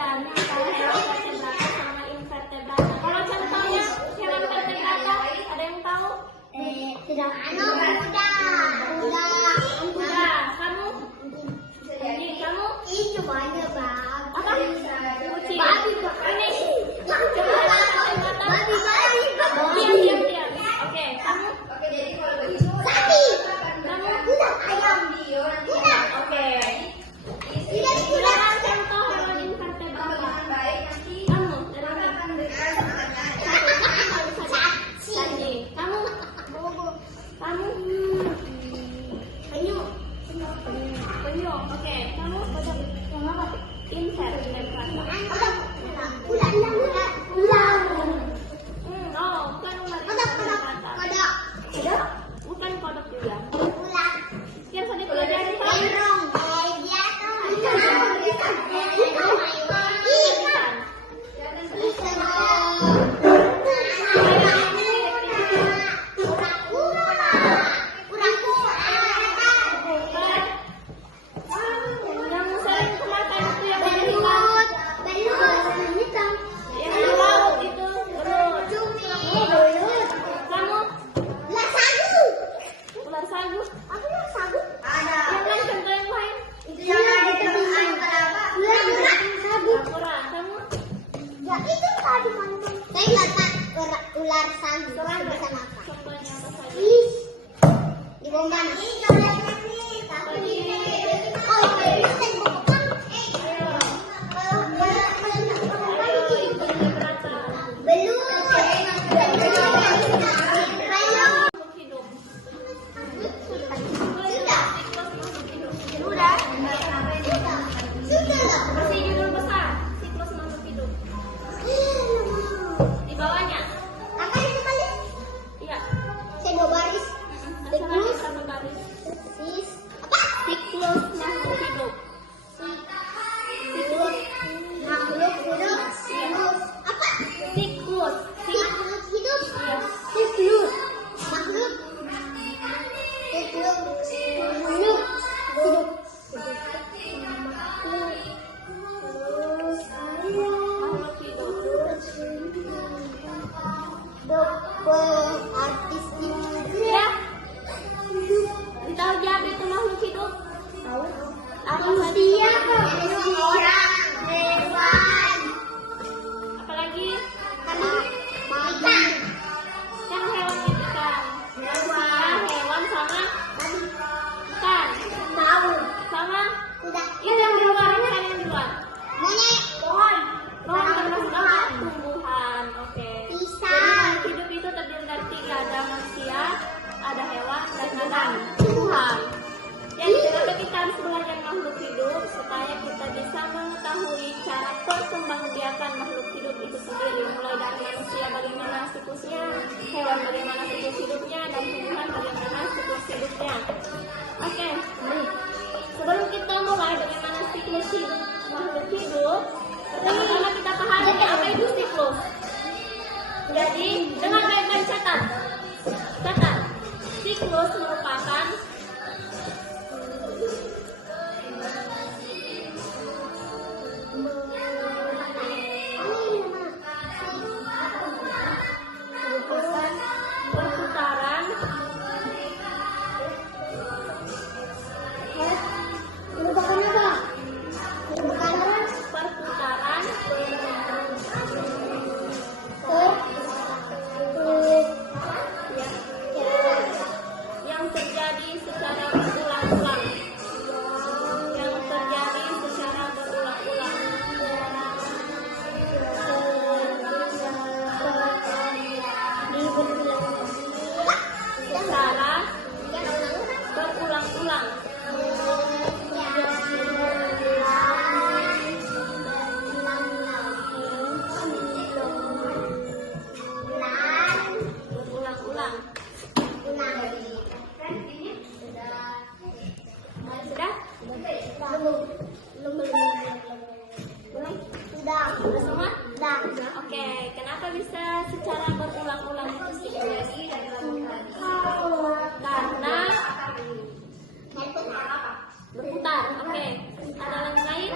bedanya antara hewan vertebrata sama invertebrata? Kalau contohnya hewan vertebrata, ada yang tahu? Tidak. Kuda. Kamu? Ini kamu? Itu banyak bang. Apa? Kucing. Babi. Ini. Coba vertebrata. Diam. Oke, kamu? Sapi. Kamu? Kuda. Ayam. Kuda. Oke. Kuda. Contoh hewan invertebrata. Kamu? Sapi. Kamu? Kamu? Penyu. Oke. Kamu? Yang apa? Invertebrata. Oh, bukan ular invertebrata. Kodok? Bukan kodok juga. Yang tadi pelajari apa? Yang sering kemakan itu yang belut. Yang di laut itu belut. Kamu? Ular sagu. Yang lain contoh yang lain. Kura. Kamu? Ular sagu bisa makan. Contohnya apa saja? Di bomban. Ayo, invertebrata. Makhluk hidup. Kasih judul besar. Siklus makhluk hidup. Di bawahnya. Iya. Terserah satu baris. Siklus makhluk hidup. Siklus. Makhluk hidup. Ya. Tahu dia apa itu makhluk hidup? Apa saja? Apalagi? Yang hewan itu kan. Hewan sama ikan. Sama itu yang di luar, ikan yang di luar. Pohon termasuk apa? Tumbuhan. Oke. Jadi makhluk hidup itu terdiri dari 3, ada manusia, ada hewan, dan ada tumbuhan. Jadi kenapa kita harus belajar makhluk hidup supaya kita bisa mengetahui cara perkembangbiakan makhluk hidup itu sendiri, mulai dari manusia bagaimana siklusnya, hewan bagaimana siklus hidupnya, dan tumbuhan bagaimana siklus hidupnya. Oke. Sebelum kita mulai bagaimana siklus hidup makhluk hidup, pertama-tama kita pahami apa itu siklus. Jadi dengan baik-baik catat. Siklus merupakan perputaran yang terjadi secara berulang-ulang. Secara berulang-ulang. Berulang-ulang. Sudah? Belum? Sudah. Sudah semua? Sudah. Oke, kenapa bisa secara berulang-ulang itu siklus? Karena berputar. Oke. Ada yang lain?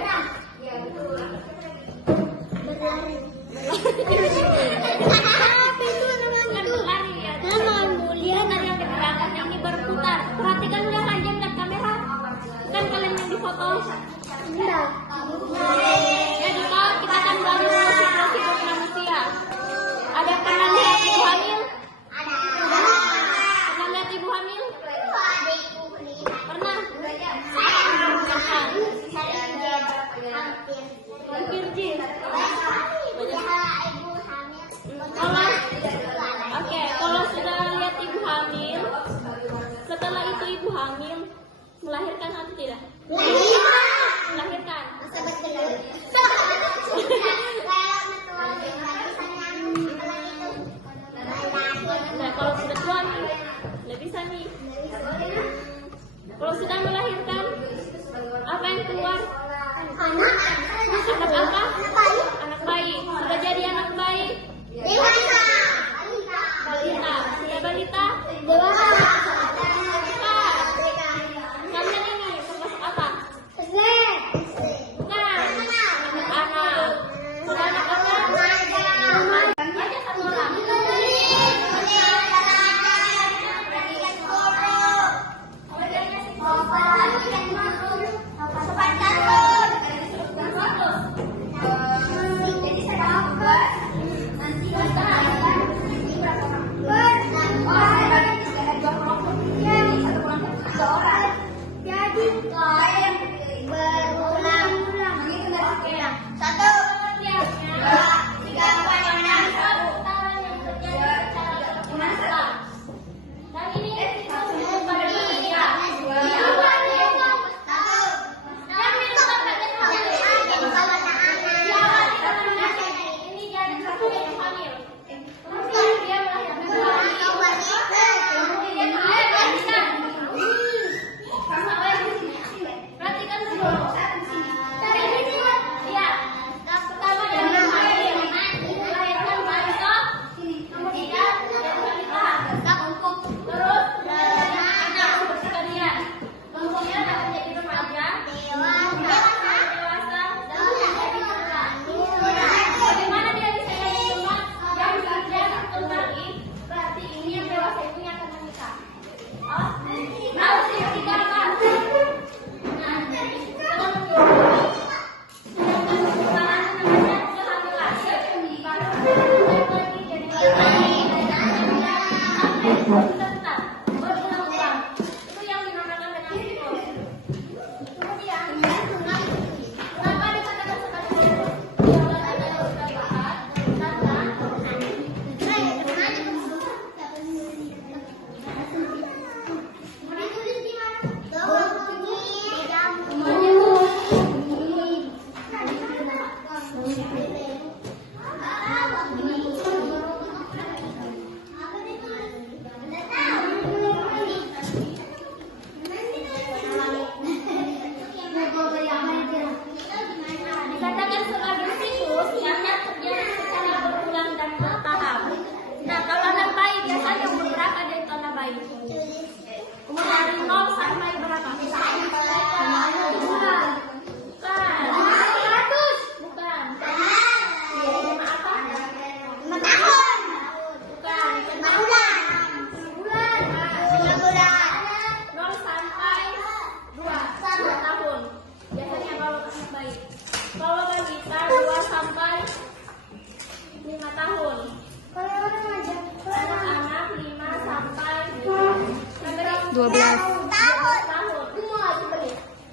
12 tahun.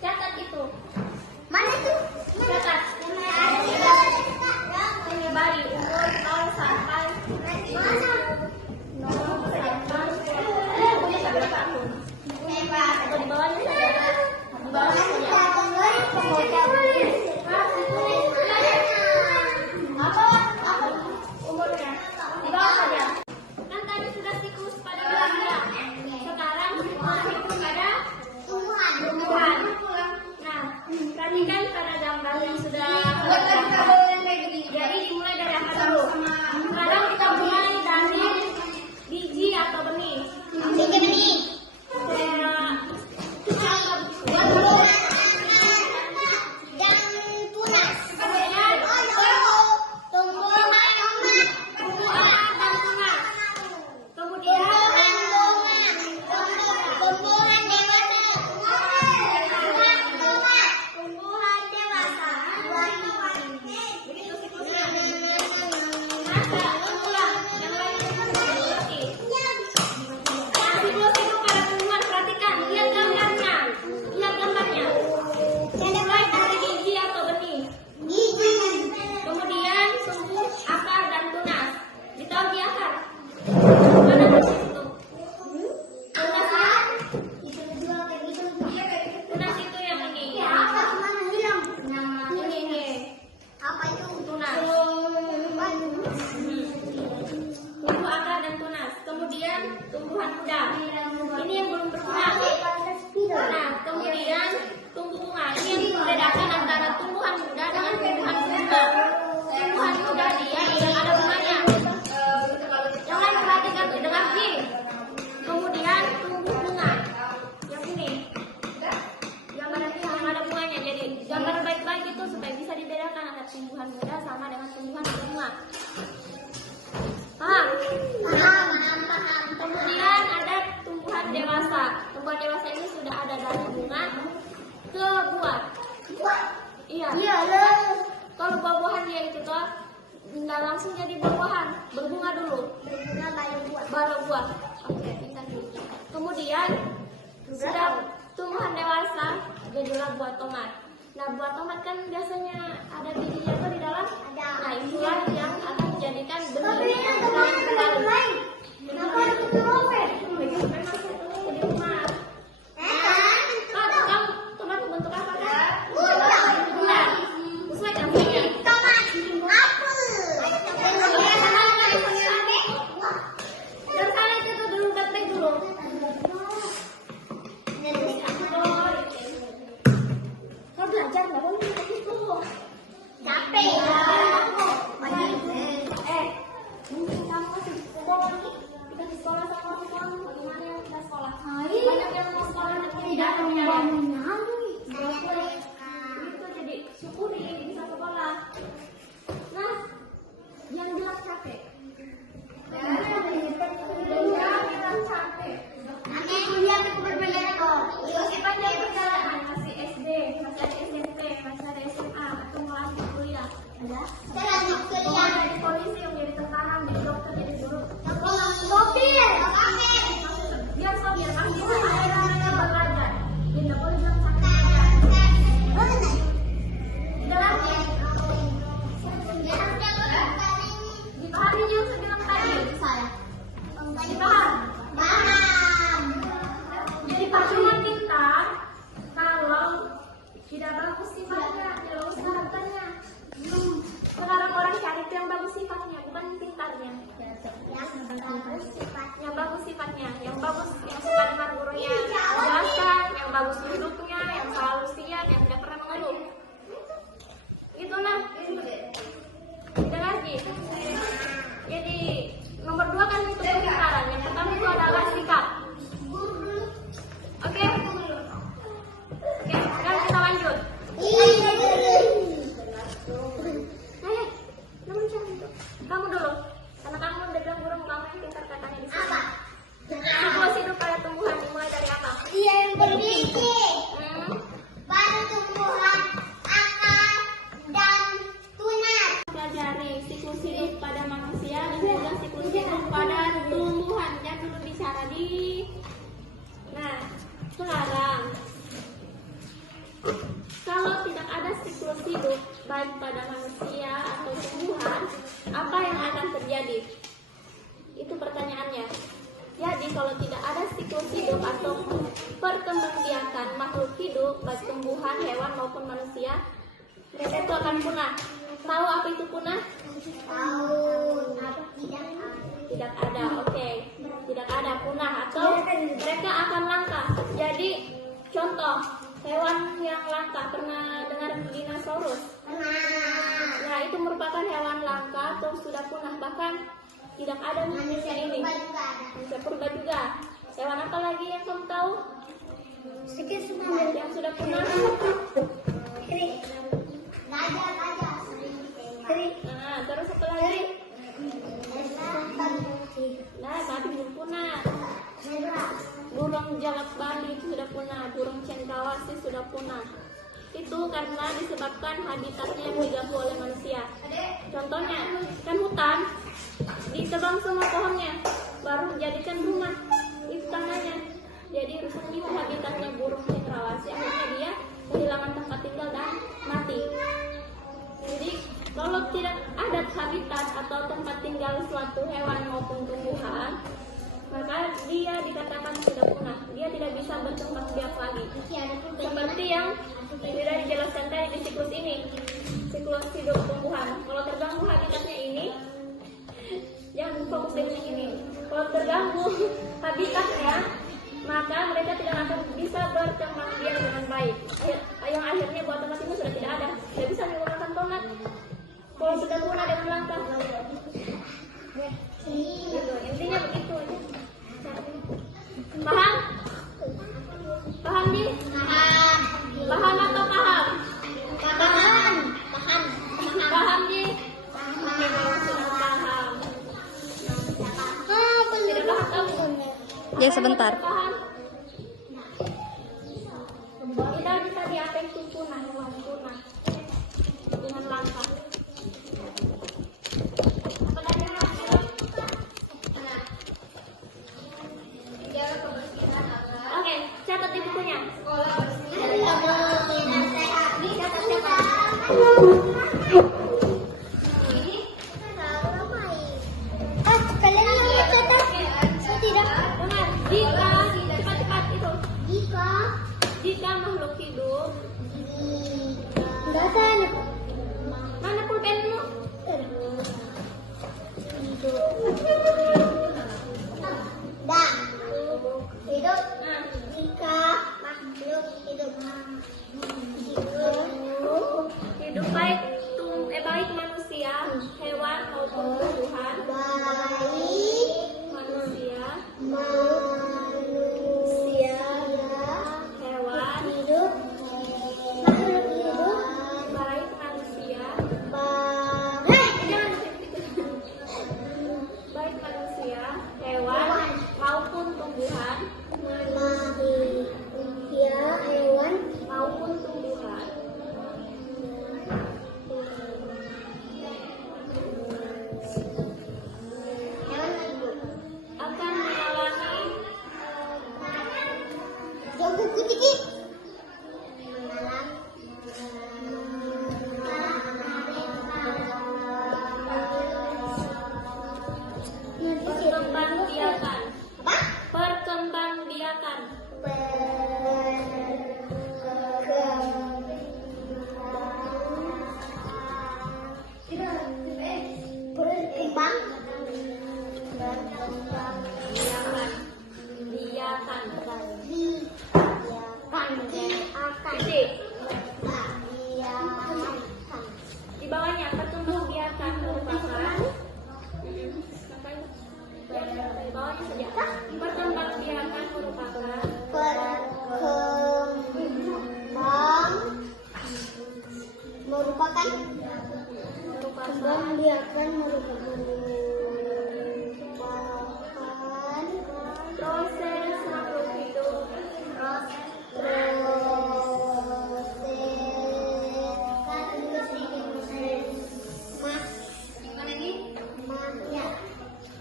Catat itu. Mana itu? Catat. Bayi umur 0 sampai 11 tahun. Atau di bawahnya saja. Di bawahnya saja. Apa umurnya? Di bawah saja. Kan tadi sudah siklus pada bulannya. Sekarang masuk pada tumbuhan. Nah, perhatikan pada gambar yang sudah jadi dimulai dari apa dulu? Sekarang kita mulai dari biji atau benih. Biji benih. Tumbuhan muda. Ini yang belum berbuah. Nah, kemudian tumbuh bunga. Ini yang membedakan antara tumbuhan muda dengan tumbuhan bunga. Tumbuhan muda dia yang ada bunganya. Jangan perhatikan dengan G. Kemudian tumbuh bunga. Yang ini. Yang ada bunganya. Jadi gambar baik-baik itu supaya bisa dibedakan antara tumbuhan muda sama dengan tumbuhan berbunga. Paham? Kemudian ada tumbuhan dewasa. Tumbuhan dewasa ini sudah ada dari bunga ke buah. Iya. Kalau buah-buahan dia itu tuh nggak langsung jadi buah-buahan, berbunga dulu. Baru buah. Oke, pintar dulu. Kemudian sudah tumbuhan dewasa jadilah buah tomat. Nah, buah tomat kan biasanya ada bijinya tuh di dalam. Nah, itulah yang akan dijadikan benih. Yang bagus sifatnya, yang suka dengar gurunya menjelaskan, yang bagus duduknya, yang selalu siap, yang tidak pernah mengeluh. Itu nah. Ada lagi. Jadi nomor 2 kan itu kepintaran. Yang pertama itu adalah sikap. Oke. Sekarang kita lanjut. Kamu dulu. Karena kamu udah bilang guru kamu yang pintar katanya di sini. Siklus hidup pada tumbuhan dimulai dari apa? Dia yang berbiji. Baru tumbuhan, akar, dan tunas. Pelajari siklus hidup pada manusia dan juga siklus hidup pada tumbuhan. Jangan dulu bicara di. Nah, Sekarang, kalau tidak ada siklus hidup baik pada manusia atau tumbuhan, apa yang akan terjadi? Itu pertanyaannya. Jadi kalau tidak ada siklus hidup atau perkembangbiakan makhluk hidup baik tumbuhan, hewan maupun manusia, mereka itu akan punah. Tahu apa itu punah? Tahu. Tidak ada, oke. Tidak ada punah atau mereka akan langka. Jadi contoh hewan yang langka, pernah dengar dinosaurus? Nah, itu merupakan hewan langka atau sudah punah, bahkan tidak ada manusia ini. Manusia purba juga. Hewan apa lagi yang kamu tahu? Yang sudah punah? Nah, terus apa lagi? Nah, tapi belum punah. Burung jalak Bali itu sudah punah, burung cendrawasih sudah punah. Itu karena disebabkan habitatnya yang diganggu oleh manusia. Contohnya, kan hutan, ditebang semua pohonnya, baru jadikan rumah. Itu tanahnya. Jadi rusak itu habitatnya burung cendrawasih, akhirnya dia kehilangan tempat tinggal dan mati. Jadi kalau tidak ada habitat atau tempat tinggal suatu hewan maupun tumbuhan, maka dia dikatakan sudah punah. Dia tidak bisa berkembang biak lagi. Seperti yang sudah dijelaskan tadi di siklus ini, siklus hidup tumbuhan. Kalau terganggu habitatnya ini, jangan fokus dengan yang ini. Kalau terganggu habitatnya, maka mereka tidak akan bisa berkembang biak dengan baik. Yang akhirnya buat tempat ini sudah tidak ada. Tidak bisa menggunakan tomat. Kalau sudah punah dengan langka. Gitu. Intinya begitu aja. Paham? Paham nih? Paham. Paham atau paham? Paham. Paham nih? Oke, kalau sudah paham. Tidak paham kamu? Ya, sebentar. Paham? Kita bisa diapain tuh punah, hewan punah dengan langka. Apa tadi yang bilang? Oke, catat di bukunya. Dengar, cepat-cepat itu. Jika makhluk hidup, mana pulpenmu? Hidup baik manusia, hewan maupun tumbuhan. Manusia, hewan, baik manusia, baik manusia, hewan maupun tumbuhan, maupun tumbuhan akan mengalami perkembangbiakan. Titik. Di bawahnya perkembangbiakan merupakan di bawahnya saja. Perkembangbiakan merupakan proses makhluk hidup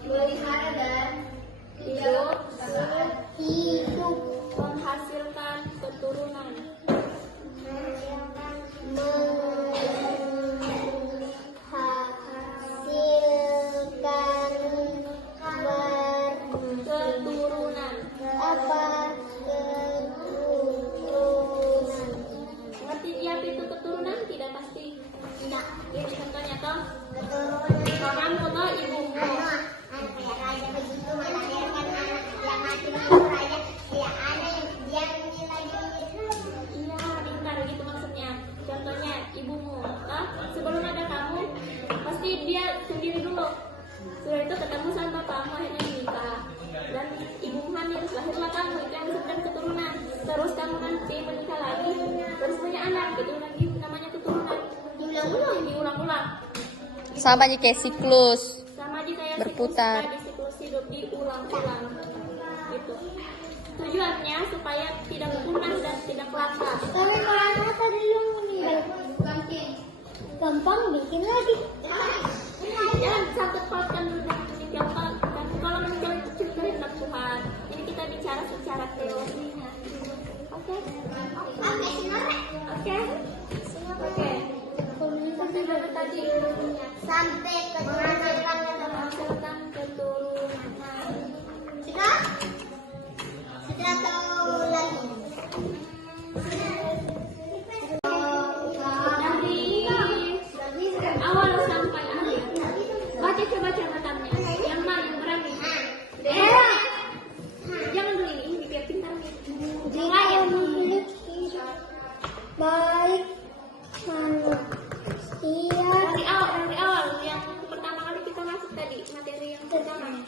Melihara dan hidup hidup menghasilkan sendiri dulu. Setelah itu ketemu sama bapakmu, akhirnya menikah. Dan ibu hamil, lahirlah kamu, itu yang disebutkan keturunan. Terus kamu nanti menikah lagi, terus punya anak, itu lagi namanya keturunan. Diulang-ulang. Sama aja kayak siklus. Sama aja kayak Berputar. siklus hidup diulang-ulang. Gitu. Tujuannya supaya tidak punah dan tidak langka. Tapi kalau anak tadi yang meninggal, gampang bikin lagi. Jangan sangkut pautkan dulu dengan meninggal. Kalau meninggal itu cuma kehendak Tuhan. Ini kita bicara secara teorinya. Oke? Oke? Oke. Sampai mana tadi? Sampai keturunan. Menghasilkan keturunan. Sudah? Sudah tahu lagi. Dari awal sampai akhir. Baca coba catatannya. Yang mana yang berani? Jangan dulu ini biar pintar nih. Saya memiliki baik manusia. Dari awal yang pertama kali kita masuk tadi materi yang pertama.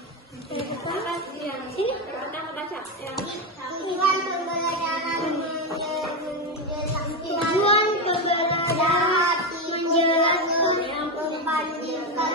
Ini pertama baca. Ya. Tujuan pembelajaran tujuan pembelajaran menjelaskan perbandingan